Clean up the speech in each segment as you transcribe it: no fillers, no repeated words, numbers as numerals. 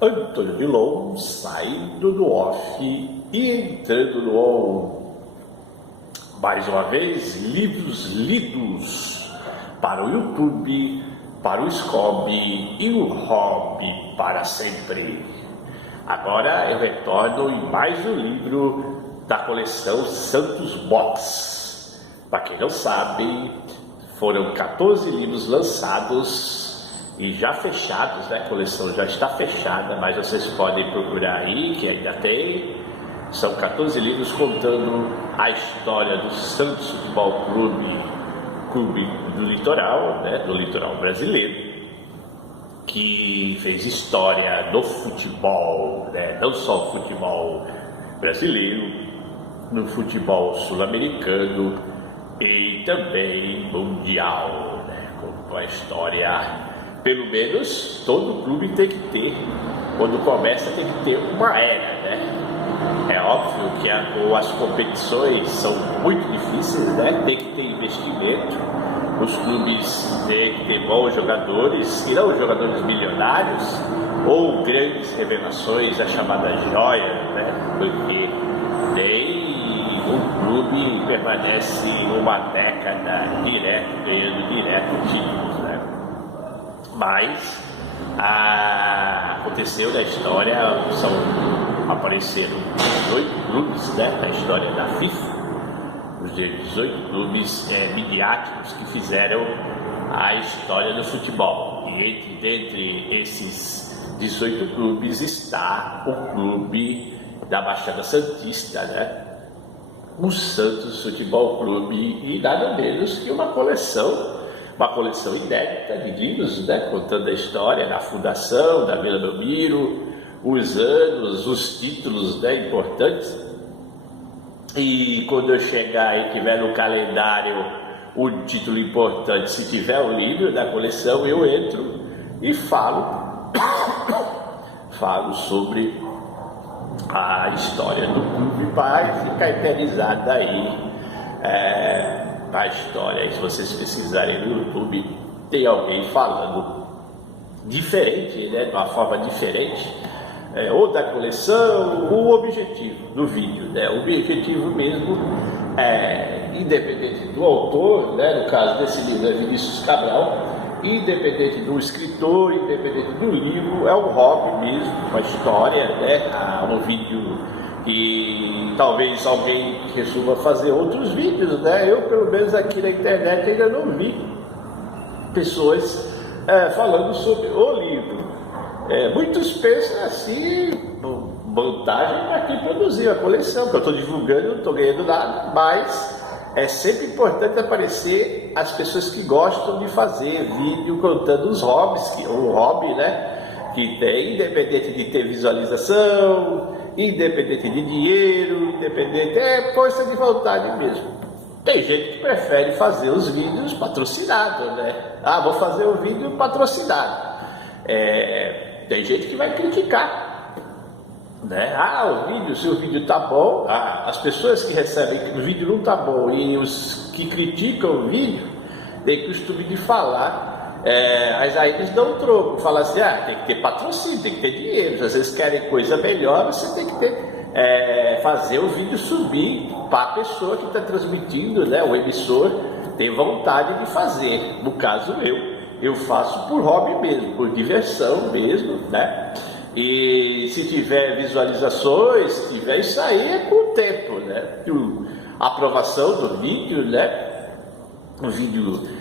Antônio Dilon, saindo do off e entrando no on. Mais uma vez, livros lidos para o YouTube, para o Scooby e o hobby para sempre. Agora eu retorno em mais um livro da coleção Santos Box. Para quem não sabe, foram 14 livros lançados e já fechados, né? A coleção já está fechada, mas vocês podem procurar aí, que ainda tem. São 14 livros contando a história do Santos Futebol Clube do Litoral, né? Do litoral brasileiro, que fez história do futebol, né? Não só o futebol brasileiro, no futebol sul-americano e também mundial, né? Com a história. Pelo menos todo clube tem que ter, quando começa tem que ter uma era, né? É óbvio que as competições são muito difíceis, né? Tem que ter investimento, os clubes têm que ter bons jogadores, e não jogadores milionários, ou grandes revelações, a chamada joia, né? Porque um clube permanece uma década direto, ganhando direto títulos, né? Mas aconteceu na história, apareceram 18 clubes, né, na história da FIFA, os 18 clubes midiáticos que fizeram a história do futebol. E dentre esses 18 clubes está o clube da Baixada Santista, né? O Santos Futebol Clube, e nada menos que uma coleção inédita de livros, né, contando a história da fundação, da Vila Belmiro, os anos, os títulos, né, importantes. E quando eu chegar e tiver no calendário o título importante, se tiver o livro da coleção, eu entro e falo sobre a história do clube para ficar eternizada aí. A história, e se vocês precisarem no YouTube, tem alguém falando diferente, né, de uma forma diferente, ou da coleção, o objetivo do vídeo, né? O objetivo mesmo independente do autor, né, no caso desse livro é Vinícius Cabral, independente do escritor, independente do livro, é um hobby mesmo, uma história, né, um vídeo. E talvez alguém resolva fazer outros vídeos, né? Eu, pelo menos aqui na internet, ainda não vi pessoas falando sobre o livro. Muitos pensam assim, vantagem para quem produziu a coleção, que eu estou divulgando, não estou ganhando nada, mas é sempre importante aparecer as pessoas que gostam de fazer vídeo contando os hobbies, um hobby, né? Que tem, independente de ter visualização, independente de dinheiro, independente, força de vontade mesmo. Tem gente que prefere fazer os vídeos patrocinados, né? Vou fazer um vídeo patrocinado. Tem gente que vai criticar, né? Se o vídeo tá bom, as pessoas que recebem que o vídeo não tá bom e os que criticam o vídeo têm costume de falar. Mas aí eles dão um troco, falam assim, tem que ter patrocínio, tem que ter dinheiro, às vezes querem coisa melhor, você tem que ter, fazer o vídeo subir para a pessoa que está transmitindo, né? O emissor tem vontade de fazer. No caso eu faço por hobby mesmo, por diversão mesmo, né? E se tiver visualizações, se tiver isso aí, é com o tempo, né? A aprovação do vídeo, né? O vídeo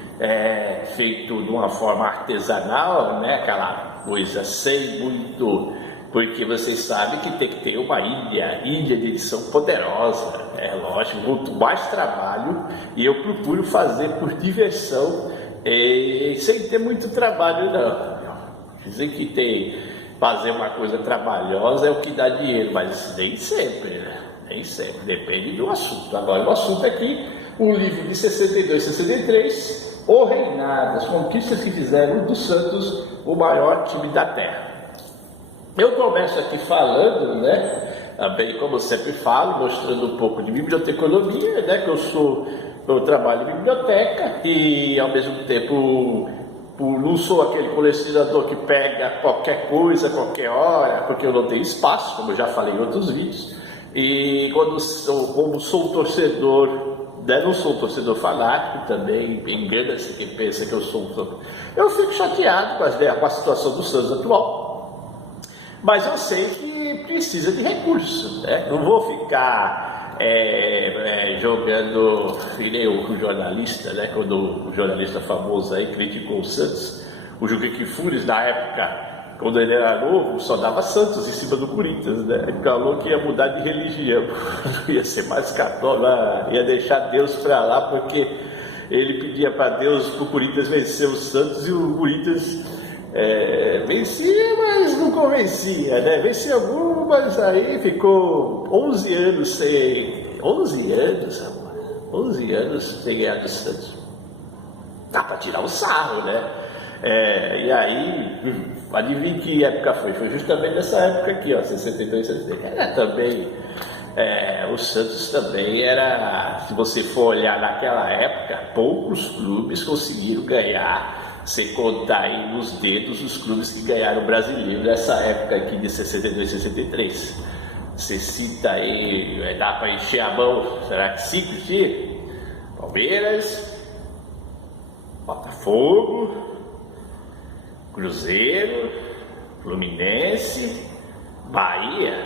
feito de uma forma artesanal, né? Aquela coisa sem muito, porque vocês sabem que tem que ter uma ilha de edição poderosa, lógico, muito mais trabalho, e eu procuro fazer por diversão, sem ter muito trabalho não. Dizem que fazer uma coisa trabalhosa é o que dá dinheiro, mas nem sempre, né? Nem sempre, depende do assunto. Agora o assunto aqui, um livro de 62, 63, O Reinado, as conquistas que fizeram do Santos o maior time da terra. Eu começo aqui falando, né, também como eu sempre falo, mostrando um pouco de biblioteconomia, né, que eu trabalho em biblioteca e ao mesmo tempo Não sou aquele colecionador que pega qualquer coisa, qualquer hora, porque eu não tenho espaço, como eu já falei em outros vídeos. E como sou torcedor, né, não sou torcedor fanático, também engana-se quem pensa que eu sou eu fico chateado com a situação do Santos atual. Mas eu sei que precisa de recursos, né? Não vou ficar jogando, que nem o jornalista, né? Quando o jornalista famoso aí criticou o Santos, o Juca Kfouri, na época, quando ele era novo, só dava Santos em cima do Corinthians, né? Ele falou que ia mudar de religião, ia ser mais católico, ia deixar Deus para lá, porque ele pedia para Deus para o Corinthians vencer o Santos, e o Corinthians vencia, mas não convencia, né? Vencia algumas, aí ficou 11 anos sem 11 anos sem ganhar do Santos. Dá para tirar o sarro, né? E aí, adivinha que época foi? Foi justamente nessa época aqui, ó, 62, 63. Era também, o Santos também era, se você for olhar naquela época, poucos clubes conseguiram ganhar, sem contar aí nos dedos os clubes que ganharam o Brasileiro nessa época aqui de 62, 63. Você cita aí, dá para encher a mão, será que 5 dias? Palmeiras, Botafogo, Cruzeiro, Fluminense, Bahia,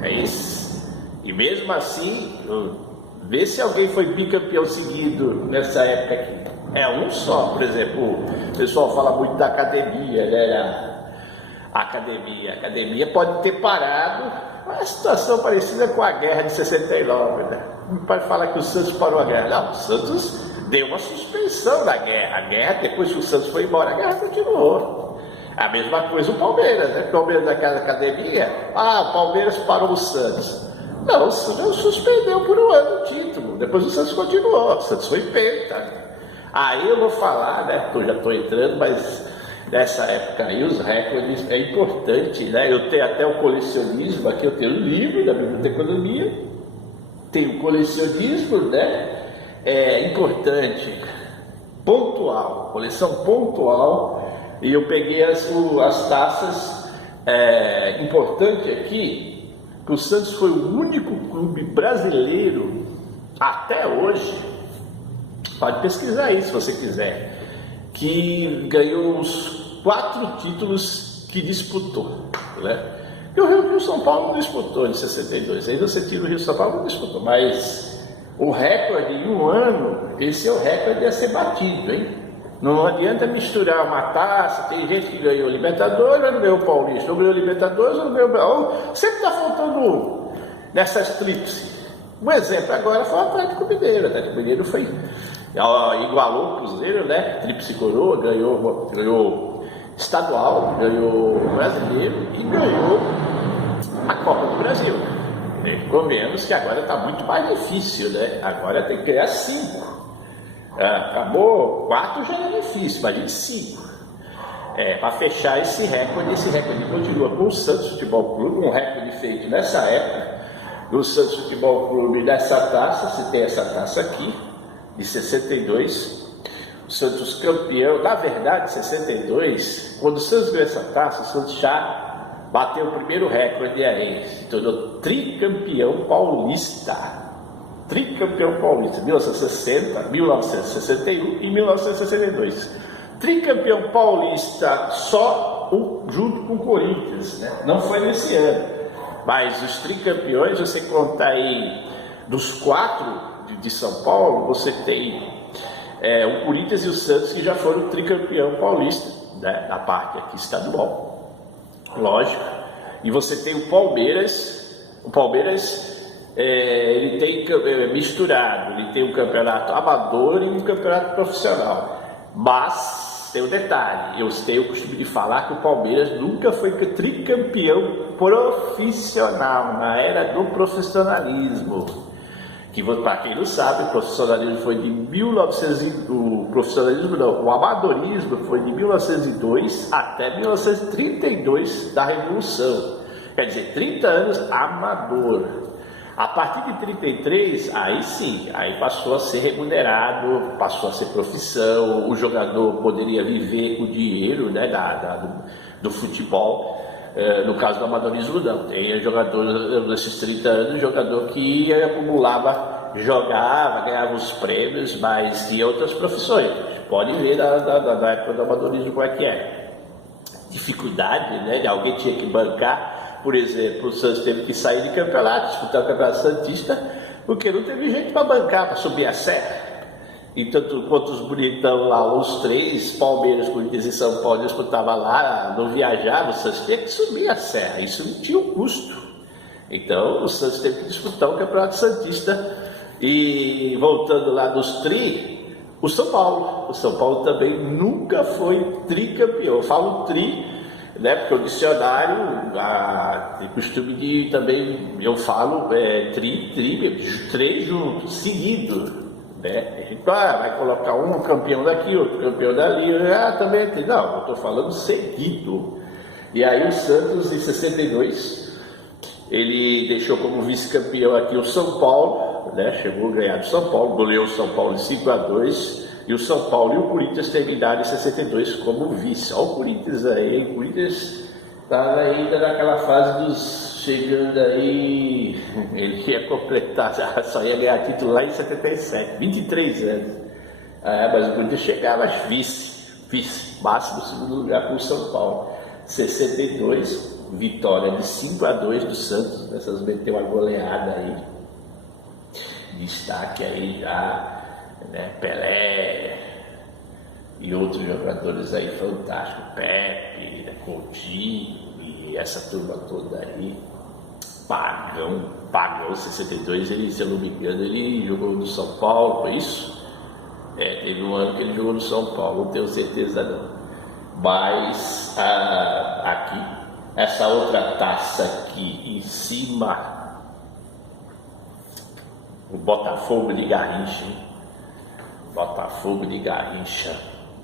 é isso. E mesmo assim, vê se alguém foi bicampeão seguido nessa época aqui. É um só, por exemplo, o pessoal fala muito da academia, né? A academia pode ter parado, uma situação parecida com a guerra de 69, né? Não pode falar que o Santos parou a guerra, não, o Santos deu uma suspensão da guerra. A guerra, depois que o Santos foi embora, a guerra continuou. A mesma coisa o Palmeiras, né? O Palmeiras daquela academia, o Palmeiras parou o Santos. Não, o Santos suspendeu por um ano o título, depois o Santos continuou, o Santos foi penta. Aí eu vou falar, né? Eu já estou entrando, mas nessa época aí os recordes é importante, né? Eu tenho até o colecionismo, aqui eu tenho um livro da Biblioteconomia, tem o colecionismo, né? É importante, pontual, coleção pontual, e eu peguei as taças, importante aqui, que o Santos foi o único clube brasileiro, até hoje, pode pesquisar aí se você quiser, que ganhou os 4 títulos que disputou, né? E o Rio São Paulo não disputou em 62, aí você tira o Rio São Paulo, não disputou, mas o recorde em um ano, esse é o recorde a ser batido, hein? Não adianta misturar uma taça, tem gente que ganhou Libertadores, ou não ganhou Paulista, ou ganhou Libertadores, ou não ganhou... Sempre está faltando um nessas tríplices. Um exemplo agora foi o Atlético Mineiro. O Atlético Mineiro igualou o Cruzeiro, né? Tríplice coroa, ganhou estadual, ganhou brasileiro e ganhou a Copa do Brasil. Pelo menos que agora está muito mais difícil, né? Agora tem que ganhar 5. Acabou, 4 já é difícil, imagine 5. Para fechar esse recorde continua com o Santos Futebol Clube, um recorde feito nessa época, do Santos Futebol Clube, nessa taça, se tem essa taça aqui, de 62, o Santos campeão, na verdade, 62, quando o Santos ganhou essa taça, o Santos já bateu o primeiro recorde aí, se tornou tricampeão paulista. Tricampeão paulista, 1960, 1961 e 1962. Tricampeão paulista só junto com o Corinthians, né? Não foi nesse ano, mas os tricampeões, você contar aí dos 4 de São Paulo, você tem o Corinthians e o Santos que já foram tricampeão paulista, né? Na parte aqui estadual, lógico. E você tem o Palmeiras, ele tem misturado, ele tem um campeonato amador e um campeonato profissional, mas tem um detalhe, eu tenho o costume de falar que o Palmeiras nunca foi tricampeão profissional, na era do profissionalismo, que para quem não sabe, o profissionalismo foi de 1900, o amadorismo foi de 1902 até 1932 da Revolução, quer dizer, 30 anos amador. A partir de 33, aí sim, aí passou a ser remunerado, passou a ser profissão, o jogador poderia viver o dinheiro, né, do futebol. No caso do amadorismo não, tem jogador desses 30 anos, jogador que acumulava, jogava, ganhava os prêmios, mas tinha outras profissões. Pode ver da época do amadorismo como é que é. Dificuldade, né, de alguém tinha que bancar. Por exemplo, o Santos teve que sair de campeonato, disputar o Campeonato Santista, porque não teve gente para bancar, para subir a serra. E tanto quanto os bonitão lá, os três, Palmeiras, Corinthians e São Paulo, disputavam lá, não viajavam, o Santos teve que subir a serra, isso não tinha um custo. Então, o Santos teve que disputar o Campeonato Santista. E voltando lá dos tri, o São Paulo também nunca foi tricampeão. Eu falo tri, né, porque o dicionário tem costume de também, eu falo três juntos, seguido, né? A gente vai colocar um campeão daqui, outro campeão dali, também tem. Não, eu estou falando seguido. E aí o Santos em 62, ele deixou como vice-campeão aqui o São Paulo, né? Chegou a ganhar do São Paulo, goleou o São Paulo em 5-2. E o São Paulo e o Corinthians terminaram em 62 como vice. Olha o Corinthians aí, o Corinthians estava ainda naquela fase chegando aí, ele ia completar, só ia ganhar título lá em 77, 23 anos. Mas o Corinthians chegava vice, máximo segundo lugar para o São Paulo. 62, vitória de 5-2 do Santos, essas meteu uma goleada aí. Destaque aí já. Né, Pelé e outros jogadores aí fantásticos, Pepe, né, Coutinho e essa turma toda aí. Pagão 62, ele, se eu não me engano, ele jogou no São Paulo, foi isso? Teve um ano que ele jogou no São Paulo, não tenho certeza não. Mas aqui, essa outra taça aqui em cima, o Botafogo de Garrincha,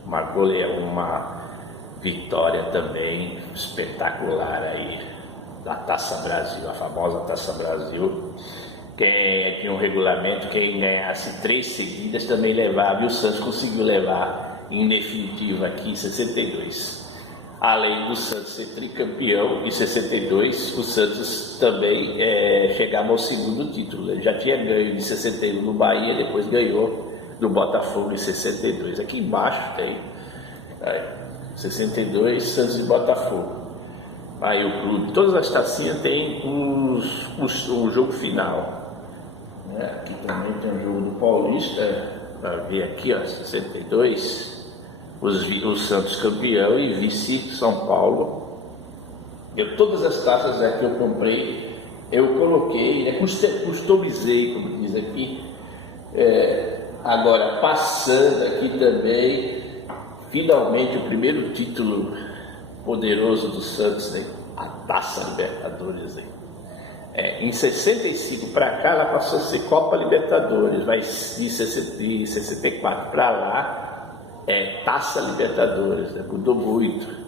uma vitória também espetacular aí da Taça Brasil, a famosa Taça Brasil. Quem tinha um regulamento, quem ganhasse 3 seguidas também levava, e o Santos conseguiu levar em definitivo aqui em 62. Além do Santos ser tricampeão em 62, o Santos também chegava ao segundo título. Ele já tinha ganho em 61 no Bahia, depois ganhou do Botafogo em 62. Aqui embaixo tem 62, Santos e Botafogo. Aí o clube, todas as tacinhas tem o jogo final. Aqui também tem o jogo do Paulista, para ver aqui, 62, o Santos campeão e vice São Paulo. Todas as taças que eu comprei, eu coloquei, customizei, como diz aqui. Agora, passando aqui também, finalmente o primeiro título poderoso do Santos, né? A Taça Libertadores. Né? Em 65 para cá, ela passou a ser Copa Libertadores, mas de 64 para lá, Taça Libertadores, né? Mudou muito.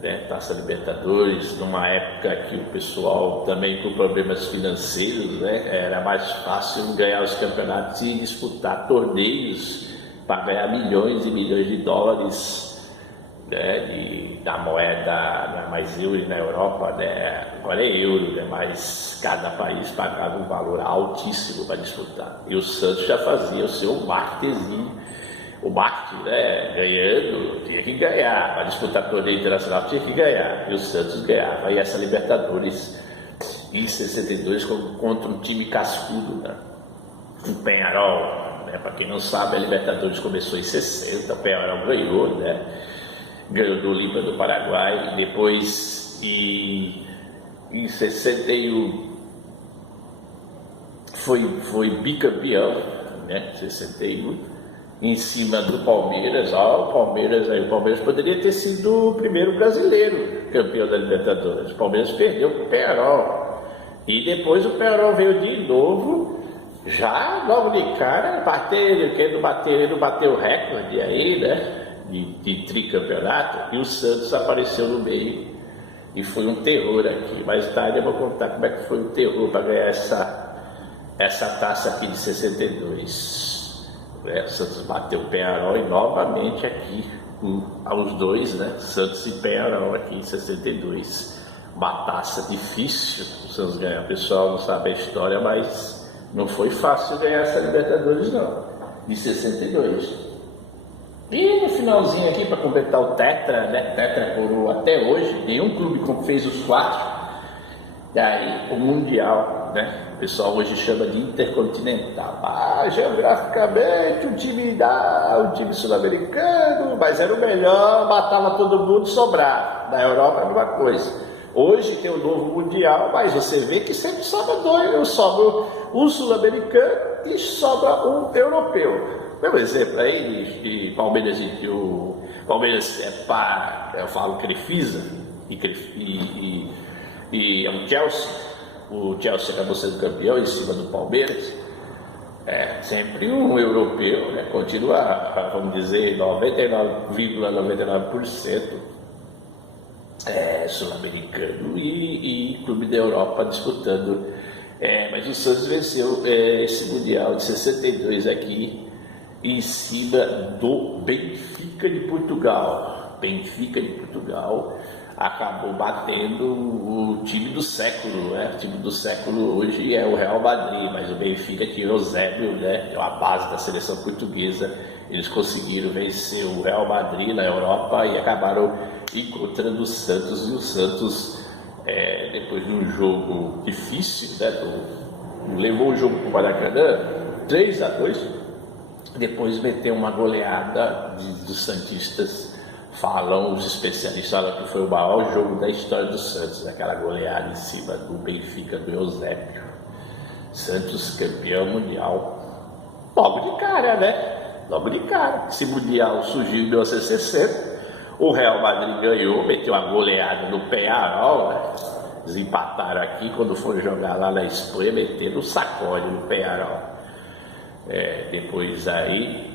Né? Taça Libertadores, numa época que o pessoal também com problemas financeiros, né? Era mais fácil ganhar os campeonatos e disputar torneios para ganhar milhões e milhões de dólares, né? Da moeda, não é mais euro na Europa, né? Agora é euro, né? Mas cada país pagava um valor altíssimo para disputar. E o Santos já fazia o seu marketing, né? Ganhando, tinha que ganhar, para disputar torneio internacional tinha que ganhar, e o Santos ganhava. E essa Libertadores em 62 contra um time cascudo, né? O Peñarol, né? Para quem não sabe, a Libertadores começou em 60, o Peñarol ganhou, né? Ganhou do Olímpia do Paraguai, depois em 61 foi bicampeão, né? 61. Em cima do Palmeiras, o Palmeiras poderia ter sido o primeiro brasileiro campeão da Libertadores. O Palmeiras perdeu para o Peñarol. E depois o Peñarol veio de novo, já logo de cara, querendo bater o recorde aí, né? De tricampeonato, e o Santos apareceu no meio. E foi um terror aqui. Mais tarde eu vou contar como é que foi o terror para ganhar essa taça aqui de 62. O Santos bateu o Penharol e novamente aqui, aos dois, né? Santos e Penharol aqui em 62. Uma taça difícil o Santos ganhar. O pessoal não sabe a história, mas não foi fácil ganhar essa Libertadores, não. De 62. E no finalzinho aqui, para completar o Tetra, né? Tetra coroa até hoje, nenhum clube fez os 4. Daí o Mundial, né? O pessoal hoje chama de Intercontinental. Geograficamente o time sul-americano, mas era o melhor, matava todo mundo, sobrava. Na Europa é a mesma coisa. Hoje tem o novo Mundial, mas você vê que sempre sobra um sul-americano e sobra um europeu. Meu exemplo aí de Palmeiras, que o Palmeiras eu falo Crefisa e o Chelsea acabou sendo campeão em cima do Palmeiras. Sempre um europeu, né? Continua, vamos dizer, 99,99% sul-americano e clube da Europa disputando. Mas o Santos venceu esse Mundial de 62 aqui em cima do Benfica de Portugal. Benfica de Portugal acabou batendo o time do século, né? O time do século hoje é o Real Madrid, mas o Benfica, que é o Eusébio, né? É a base da seleção portuguesa. Eles conseguiram vencer o Real Madrid na Europa e acabaram encontrando o Santos. E o Santos, depois de um jogo difícil, né? Levou o jogo para o Maracanã 3-2. Depois meteu uma goleada dos santistas. Os especialistas falam que foi o maior jogo da história do Santos, aquela goleada em cima do Benfica do Eusébio. Santos campeão mundial. Logo de cara, né? Logo de cara. Esse mundial surgiu em 1960. O Real Madrid ganhou, meteu uma goleada no Penharol, né? Eles empataram aqui, quando foram jogar lá na Espanha, meteram um sacode no Penharol. Depois aí,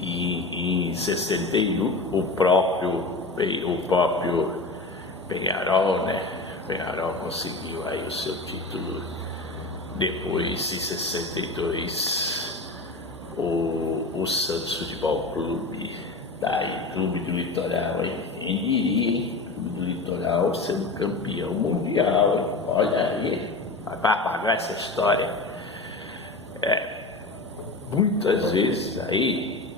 em 61, o próprio Penharol, né? Penharol conseguiu aí o seu título. Depois, em 62, o Santos Futebol Clube, daí Clube do Litoral, hein? Quem diria, Clube do Litoral sendo campeão mundial, hein? Olha aí, vai apagar essa história. Muitas vezes aí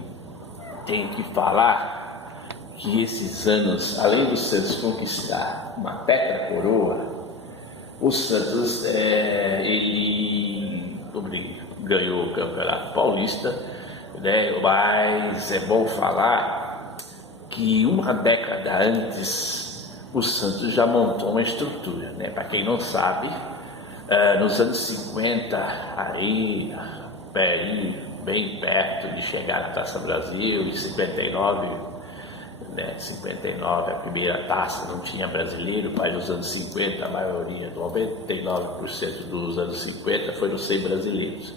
tem que falar que esses anos, além do Santos conquistar uma tetra coroa, o Santos ele ganhou o Campeonato Paulista, né? Mas é bom falar que uma década antes o Santos já montou uma estrutura, né? Para quem não sabe, nos anos 50 aí bem perto de chegar na Taça Brasil, em 59, né, 59 a primeira taça, não tinha brasileiro, mas nos anos 50 a maioria, 99% dos anos 50 foram sem brasileiros.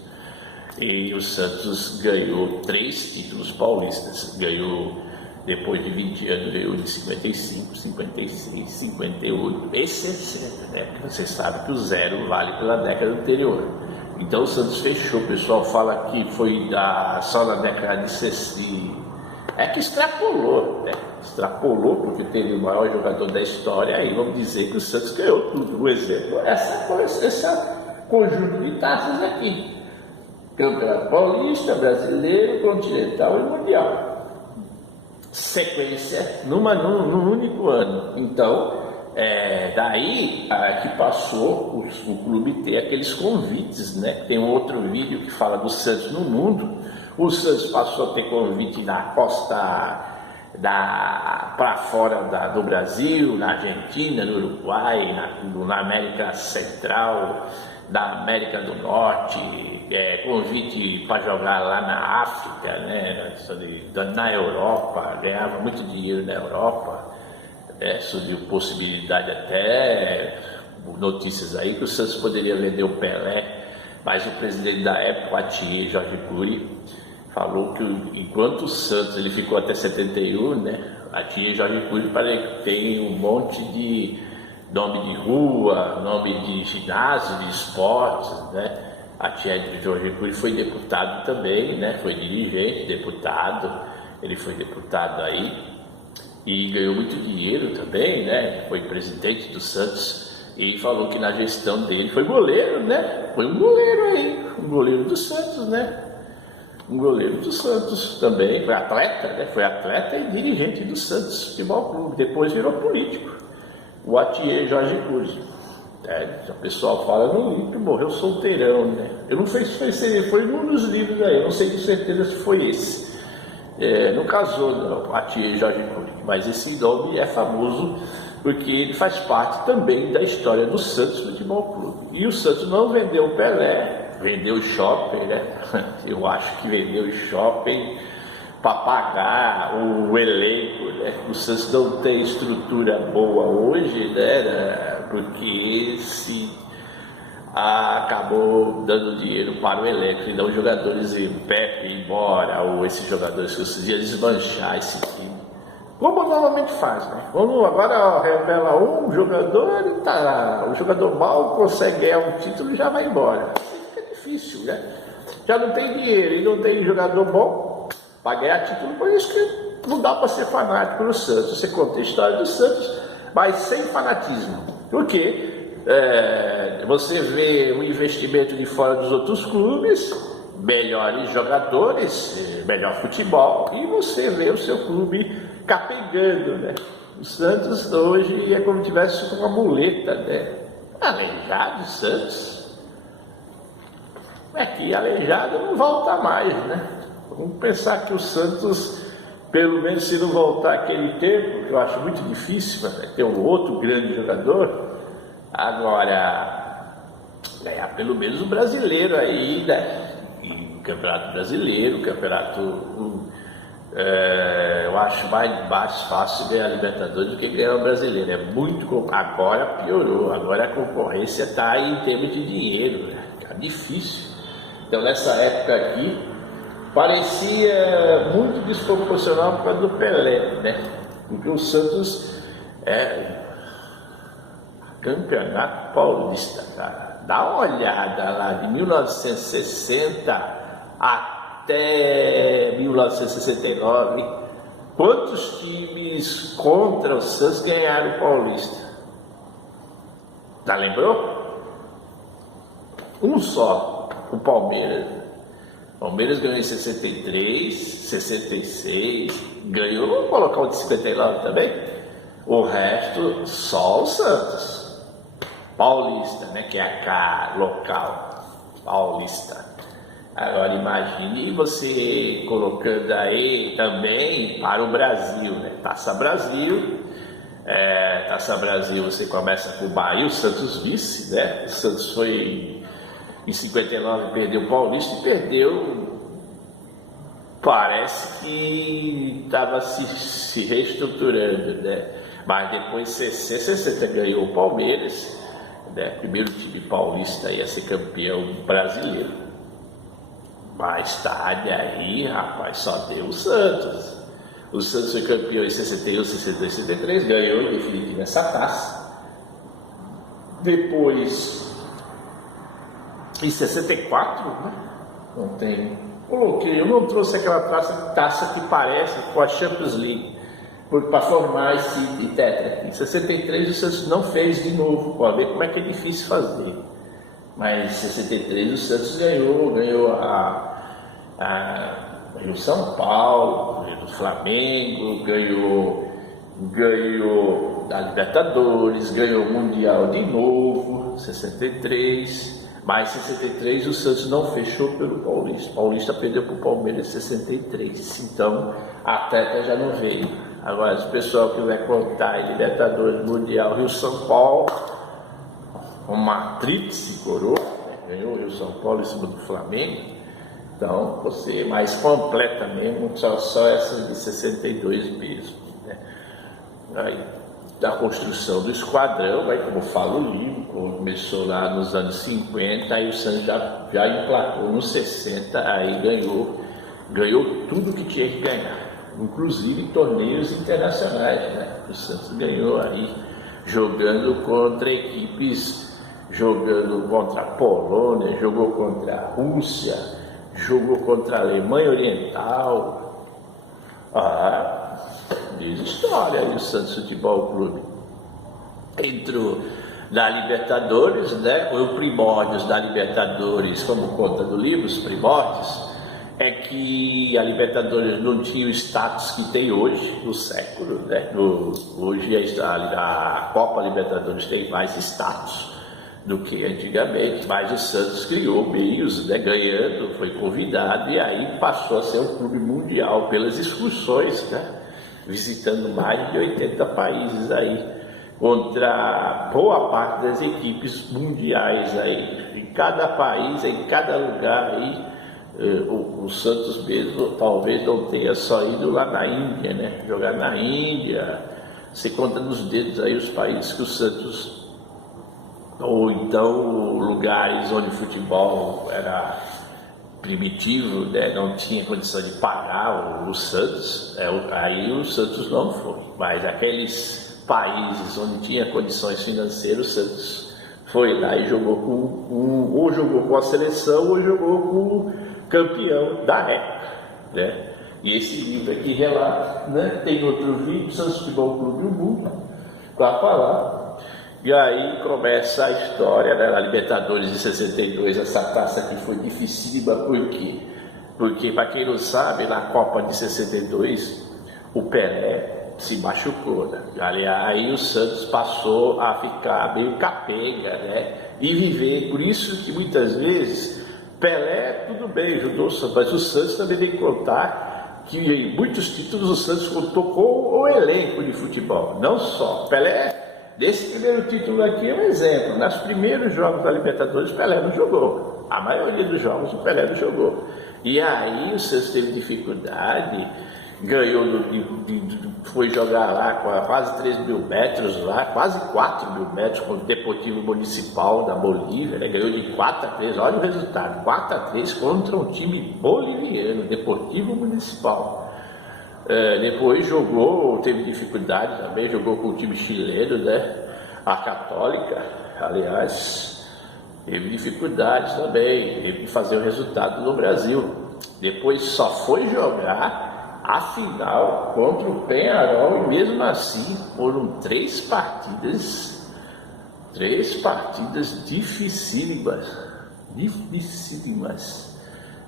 E o Santos ganhou 3 títulos paulistas, ganhou depois de 20 anos, ganhou de 55, 56, 58 e 60, né? Porque você sabe que o 0 vale pela década anterior. Então o Santos fechou, o pessoal fala que foi só na década de 60. É que extrapolou, né? Extrapolou porque teve o maior jogador da história, aí vamos dizer que o Santos ganhou tudo. Por exemplo, esse conjunto de taças aqui: Campeonato Paulista, Brasileiro, Continental e Mundial. Sequência num único ano. Então, daí que passou o clube ter aqueles convites, né? Tem um outro vídeo que fala do Santos no mundo. O Santos passou a ter convite na costa para fora do Brasil, na Argentina, no Uruguai, na América Central, da América do Norte, convite para jogar lá na África, né? Na Europa, ganhava muito dinheiro na Europa. Surgiu possibilidade até, notícias aí, que o Santos poderia vender o Pelé, mas o presidente da época, o Atier, Jorge Cury, falou que enquanto o Santos ele ficou até 71, né, Atier, Jorge Cury tem um monte de nome de rua, nome de ginásio, de esportes, né, Atiede Jorge Cury foi deputado também, né? Foi dirigente, deputado, ele foi deputado aí e ganhou muito dinheiro também, né? Foi presidente do Santos e falou que na gestão dele foi goleiro, né? Foi um goleiro aí, um goleiro do Santos, né? Um goleiro do Santos também, foi atleta, né? Foi atleta e dirigente do Santos Futebol Clube, depois virou político, o Atier Jorge Cury. O pessoal fala no livro que morreu solteirão, né? Eu não sei se foi num dos livros aí, eu não sei com certeza se foi esse. Não casou, não, Atier Jorge Cury, mas esse nome é famoso porque ele faz parte também da história do Santos Futebol Clube. E o Santos não vendeu o Pelé, vendeu o shopping, né? Eu acho que vendeu o shopping para pagar o elenco, né? O Santos não tem estrutura boa hoje, né? Porque acabou dando dinheiro para o elenco e não os jogadores ir Pepe ir embora, ou esses jogadores que conseguiam desmanchar esse time. Como normalmente faz, né? Quando agora revela um jogador e tá, o jogador mal consegue ganhar um título e já vai embora. Fica difícil, né? Já não tem dinheiro e não tem jogador bom para ganhar título, por isso que não dá para ser fanático no Santos. Você conta a história do Santos, mas sem fanatismo. Por quê? Você vê o investimento de fora dos outros clubes, melhores jogadores, melhor futebol, e você vê o seu clube capengando, né? O Santos hoje é como se tivesse uma muleta, né? Aleijado, Santos. É que aleijado não volta mais, né? Vamos pensar que o Santos, pelo menos se não voltar aquele tempo, que eu acho muito difícil, vai ter um outro grande jogador, agora ganhar pelo menos o brasileiro aí, né? E Campeonato Brasileiro, Campeonato... eu acho mais fácil ganhar a Libertadores do que ganhar o Brasileiro. É muito... Agora piorou, agora a concorrência está em termos de dinheiro, né? Tá difícil. Então nessa época aqui parecia muito desproporcional por causa do Pelé, né? Porque o Santos Campeonato Paulista, cara. Dá uma olhada lá, de 1960 até 1969, quantos times contra o Santos ganharam o Paulista? Já lembrou? Um só, o Palmeiras. O Palmeiras ganhou em 63, 66, ganhou, vamos colocar o de 59 também. O resto, só o Santos. Paulista, né, que é a cara local, Paulista. Agora imagine você colocando aí também para o Brasil, né? Taça Brasil, você começa com o Bahia, o Santos vice, né? O Santos foi em 59, perdeu o Paulista e perdeu, parece que estava se reestruturando, né? Mas depois 60 ganhou o Palmeiras, né? Primeiro time paulista ia ser campeão brasileiro. Mais tarde aí, rapaz, só deu o Santos. O Santos foi campeão em 61, 62, 63, ganhou em definitivo essa taça. Depois, em 64, né? Não tem. Eu não trouxe aquela taça que parece com a Champions League, para formar esse tetra. Em 63 o Santos não fez de novo, pode ver como é que é difícil fazer. Mas em 63 o Santos ganhou o São Paulo, ganhou o Flamengo, ganhou a Libertadores, ganhou o Mundial de novo, 63. Mas em 63 o Santos não fechou pelo Paulista. O Paulista perdeu para o Palmeiras em 63. Então a tetra já não veio. Agora, se o pessoal quiser contar em Libertadores, Mundial, Rio São Paulo, uma tríplice coroa, né? Ganhou o Rio São Paulo em cima do Flamengo. Então, você mais completa mesmo, só essas de 62 mesmo, né? Aí, da construção do esquadrão, aí, como fala o livro, começou lá nos anos 50, aí o Santos já emplacou nos 60, aí ganhou tudo que tinha que ganhar, inclusive torneios internacionais, né? O Santos ganhou aí jogando contra equipes jogando contra a Polônia, jogou contra a Rússia, jogou contra a Alemanha Oriental. Diz história aí o Santos Futebol Clube. Entrou na Libertadores, né? O primórdios da Libertadores, como conta do livro, os primórdios, é que a Libertadores não tinha o status que tem hoje, no século, né? Hoje a Copa Libertadores tem mais status do que antigamente, mas o Santos criou meios, né? Ganhando, foi convidado e aí passou a ser um clube mundial pelas excursões, né? Visitando mais de 80 países aí, contra boa parte das equipes mundiais aí, em cada país, em cada lugar aí. O Santos mesmo talvez não tenha só ido lá na Índia, né? Jogar na Índia, você conta nos dedos aí os países que o Santos, ou então lugares onde o futebol era primitivo, né? Não tinha condição de pagar o Santos, aí o Santos não foi, mas aqueles países onde tinha condições financeiras, o Santos foi lá e jogou ou jogou com a seleção ou jogou com o campeão da época, né? E esse livro aqui relata, né? Tem outro vídeo, Santos Futebol Clube do Mundo, para falar. E aí começa a história, né? Na Libertadores de 62, essa taça aqui foi dificílima, por quê? Porque, para quem não sabe, na Copa de 62, o Pelé se machucou, né? Aí o Santos passou a ficar meio capenga, né? E viver, por isso que muitas vezes Pelé, tudo bem, ajudou o Santos, mas o Santos também tem que contar que em muitos títulos o Santos contou com o elenco de futebol, não só. Pelé, desse primeiro título aqui é um exemplo. Nos primeiros jogos da Libertadores, Pelé não jogou. A maioria dos jogos o Pelé não jogou. E aí o Santos teve dificuldade, ganhou, foi jogar lá com quase 3 mil metros, lá, quase 4 mil metros com o Deportivo Municipal da Bolívia, né? Ganhou de 4-3, olha o resultado, 4-3 contra um time boliviano, Deportivo Municipal. Depois teve dificuldade também, jogou com o time chileno, né? A Católica, aliás, teve dificuldades também, teve que fazer o resultado no Brasil. Depois só foi jogar a final contra o Peñarol, e mesmo assim foram 3 partidas dificílimas,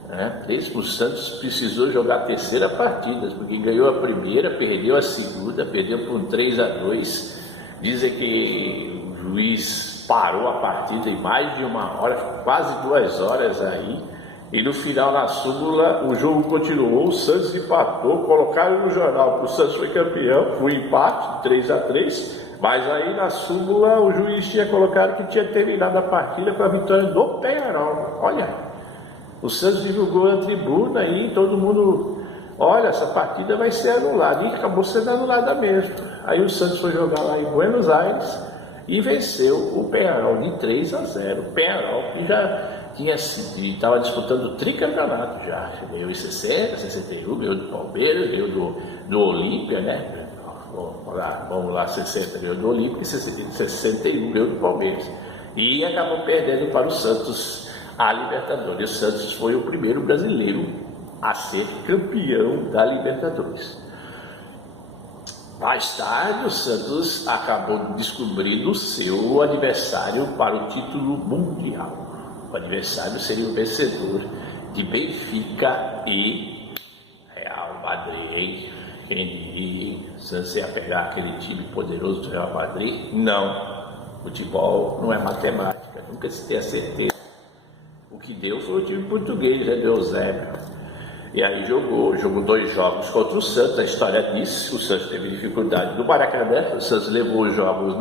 né? O Santos precisou jogar a terceira partida, porque ganhou a primeira, perdeu a segunda, perdeu por 3-2. Dizem que o juiz parou a partida em mais de 1 hora, quase 2 horas aí. E no final, na súmula, o jogo continuou, o Santos empatou, colocaram no jornal que o Santos foi campeão, foi empate, 3-3, mas aí na súmula o juiz tinha colocado que tinha terminado a partida com a vitória do Peñarol. Olha, o Santos divulgou na tribuna e todo mundo, olha, essa partida vai ser anulada, e acabou sendo anulada mesmo. Aí o Santos foi jogar lá em Buenos Aires e venceu o Peñarol de 3-0. O Peñarol que já estava disputando o tricampeonato já, ganhou em 60, 61, ganhou do Palmeiras, ganhou do Olímpia, né? Vamos lá, 60 ganhou do Olímpia e 61 ganhou do Palmeiras. E acabou perdendo para o Santos a Libertadores. O Santos foi o primeiro brasileiro a ser campeão da Libertadores. Mais tarde, o Santos acabou descobrindo o seu adversário para o título mundial. O adversário seria o vencedor de Benfica e Real Madrid. Quem diria, o Santos ia pegar aquele time poderoso do Real Madrid? Não, futebol não é matemática, nunca se tem a certeza. O que deu foi o time português, né, do Eusébio. E aí jogou 2 jogos contra o Santos. A história disse, o Santos teve dificuldade no Maracanã, o Santos levou os jogos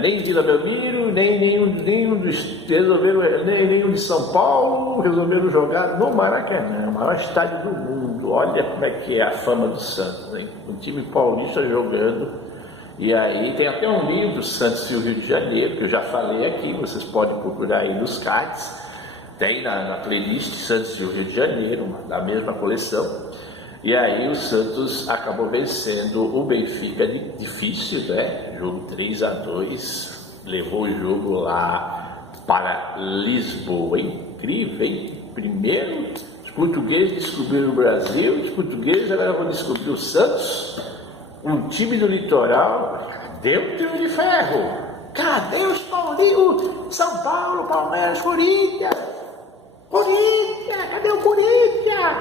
nem Vila Belmiro, nenhum de São Paulo, resolveram jogar no Maracanã, o maior estádio do mundo. Olha como é que é a fama do Santos, hein? O time paulista jogando. E aí tem até um livro, Santos e o Rio de Janeiro, que eu já falei aqui, vocês podem procurar aí nos cards. Tem na playlist Santos e o Rio de Janeiro, da mesma coleção. E aí o Santos acabou vencendo o Benfica, difícil, né? Jogo 3-2, levou o jogo lá para Lisboa. Incrível, hein? Primeiro, os portugueses descobriram o Brasil, os portugueses agora vão descobrir o Santos, um time do litoral. Cadê o trio de ferro? Cadê os Paulinhos? São Paulo, Palmeiras, Corinthians? Corinthians, cadê o Corinthians?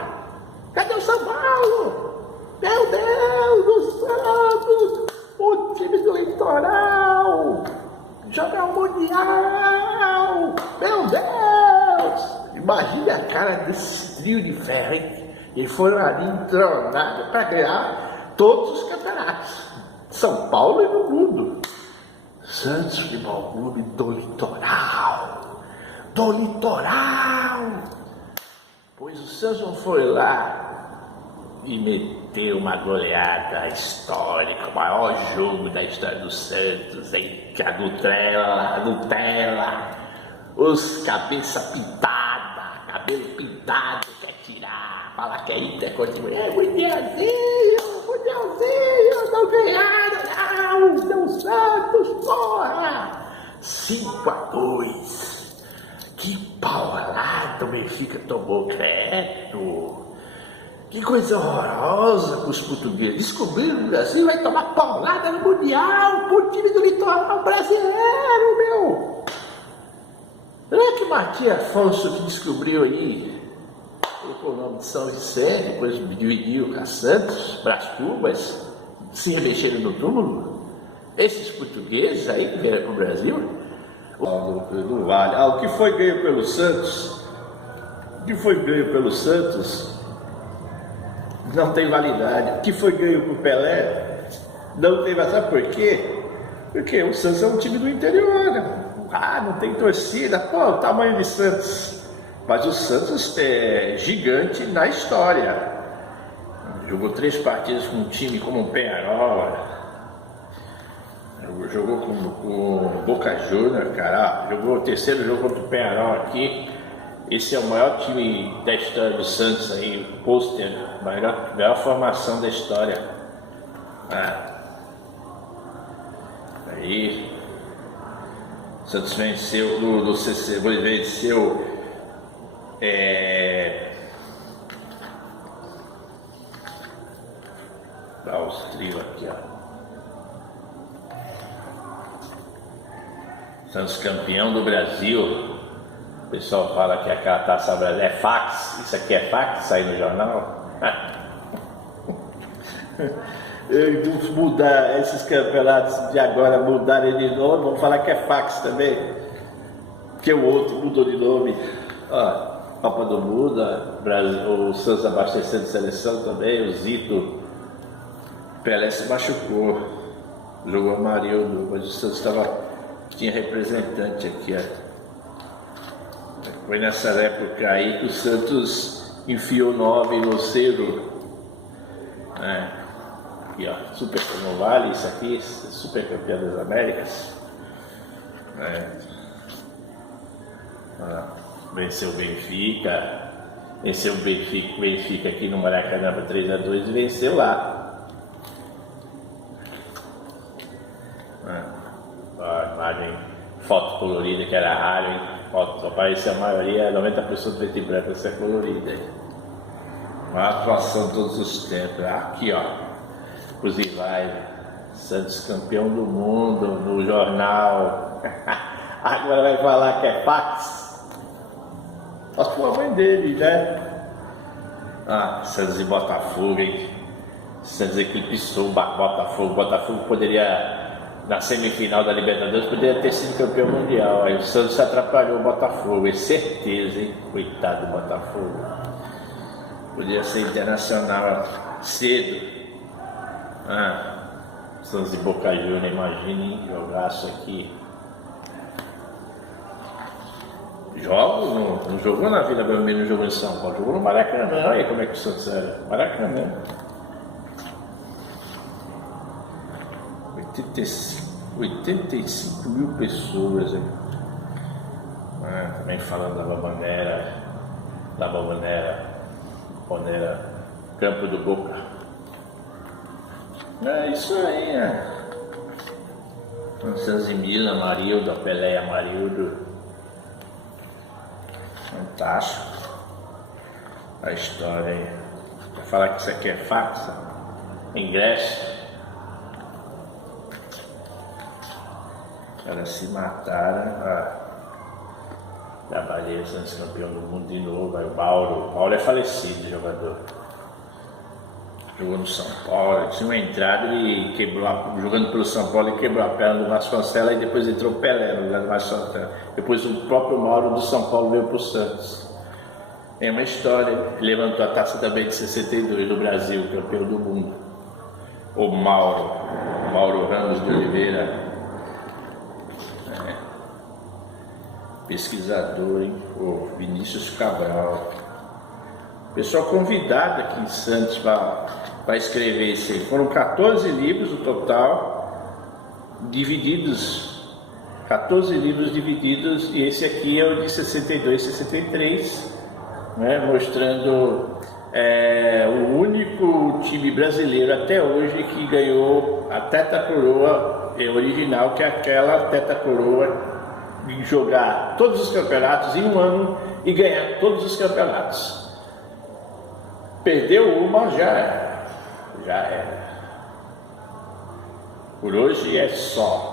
Cadê o São Paulo? Meu Deus do céu! O time do litoral! Jogar o Mundial! Meu Deus! Imagina a cara desse trio de ferro, hein? Eles foram ali entronados para ganhar todos os campeonatos. São Paulo e no mundo. Santos Futebol Clube do Litoral. Do Litoral! Pois o Santos não foi lá e meteu uma goleada histórica, o maior jogo da história do Santos, hein? Que a Nutella, os cabeça pintada, cabelo pintado, quer tirar, fala que é Inter, continua, Mundialzinho, não ganharam, não, Santos, porra! 5-2. Que paulada o Benfica tomou, credo! Que coisa horrorosa para os portugueses. Descobriram que o Brasil vai tomar paulada no Mundial por time do litoral brasileiro, meu! Não é que Matias Afonso que descobriu aí, colocou o nome de São Vicente, depois dividiu com a Santos, Brás Cubas, se remexeram no túmulo? Esses portugueses aí que vieram para o Brasil? Do Vale. O que foi ganho pelo Santos? O que foi ganho pelo Santos não tem validade. O que foi ganho por Pelé não tem validade. Sabe por quê? Porque o Santos é um time do interior, né? Não tem torcida. Pô, o tamanho de Santos. Mas o Santos é gigante na história. Jogou 3 partidas com um time como o Penharol. Jogou com o Boca Juniors, cara. Jogou o 3º jogo contra o Penharol aqui. Esse é o maior time da história do Santos aí, o pôster, maior formação da história. Aí, o Santos venceu do CC, venceu dá os trios aqui, ó. Santos campeão do Brasil. O pessoal fala que aquela Taça Brasil é fax. Isso aqui é fax, sair no jornal. Mudar esses campeonatos de agora, mudarem de nome, vamos falar que é fax também. Porque o outro mudou de nome. Copa do Mundo, o Santos abastecendo de seleção também, o Zito. Pelé se machucou, jogou Amarildo, mas o Santos tinha representante aqui, ó. Foi nessa época aí que o Santos enfiou 9 no Cero. Aqui, ó, Super no Vale, isso aqui, Super Campeão das Américas. Venceu o Benfica. Venceu o Benfica aqui no Maracanã por 3-2 e venceu lá. A imagem, foto colorida que era raro, hein? Foto, aparecia a maioria, 90% preto e branco, isso é colorida. Uma atuação de todos os tempos. Aqui, ó, os rivais, Santos campeão do mundo no jornal. Agora vai falar que é fax. Só com a mãe dele, né? Santos e Botafogo, hein? Santos eclipsou o Botafogo. Botafogo poderia, na semifinal da Libertadores, poderia ter sido campeão mundial. Aí o Santos atrapalhou o Botafogo, é certeza, hein? Coitado do Botafogo. Podia ser internacional cedo. Santos e Boca Juniors, imagine jogaço aqui. Não jogou na Vila Belmiro, não jogou em São Paulo, jogou no Maracanã. Olha aí como é que o Santos era. Maracanã. 85 mil pessoas, hein? Também falando da Bombonera, Campo do Boca. É isso aí, Sanzimila, Amarildo, Pelé Amarildo. Fantástico. A história aí. Vai falar que isso aqui é farsa? Ingresso. Os caras se mataram. Trabalhei antes campeão do mundo de novo. Aí o Mauro é falecido, jogador. Jogou no São Paulo, tinha uma entrada e quebrou, jogando pelo São Paulo, e quebrou a perna do Vasconcelos, e depois entrou o Pelé no lugar do Vasconcelos. Depois o próprio Mauro do São Paulo veio para o Santos. É uma história. Ele levantou a taça também de 62 do Brasil, campeão do mundo. O Mauro Ramos de Oliveira. Pesquisador, hein? O Vinícius Cabral. Pessoal convidado aqui em Santos para escrever isso aí. Foram 14 livros no total, divididos, 14 livros divididos, e esse aqui é o de 62, 63, né, mostrando o único time brasileiro até hoje que ganhou a tetracoroa original, que é aquela tetracoroa de jogar todos os campeonatos em um ano e ganhar todos os campeonatos. Perdeu uma, já era. Por hoje é só.